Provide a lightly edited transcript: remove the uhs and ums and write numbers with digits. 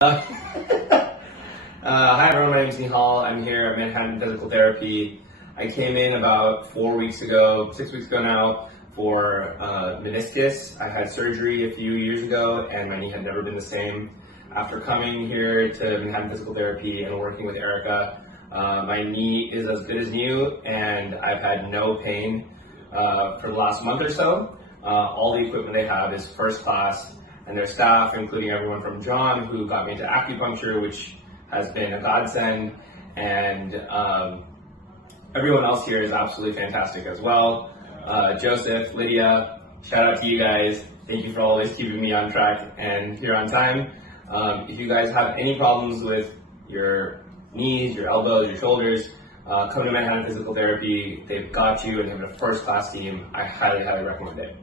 Hi everyone, my name is Nihal. I'm here at Manhattan Physical Therapy. I came in about 6 weeks ago now, for meniscus. I had surgery a few years ago and my knee had never been the same. After coming here to Manhattan Physical Therapy and working with Erica, my knee is as good as new and I've had no pain for the last month or so. All the equipment they have is first class, and their staff, including everyone from John, who got me into acupuncture, which has been a godsend, and everyone else here is absolutely fantastic as well. Joseph, Lydia, shout out to you guys. Thank you for always keeping me on track and here on time. If you guys have any problems with your knees, your elbows, your shoulders, come to Manhattan Physical Therapy. They've got you and they have a first-class team. I highly, highly recommend it.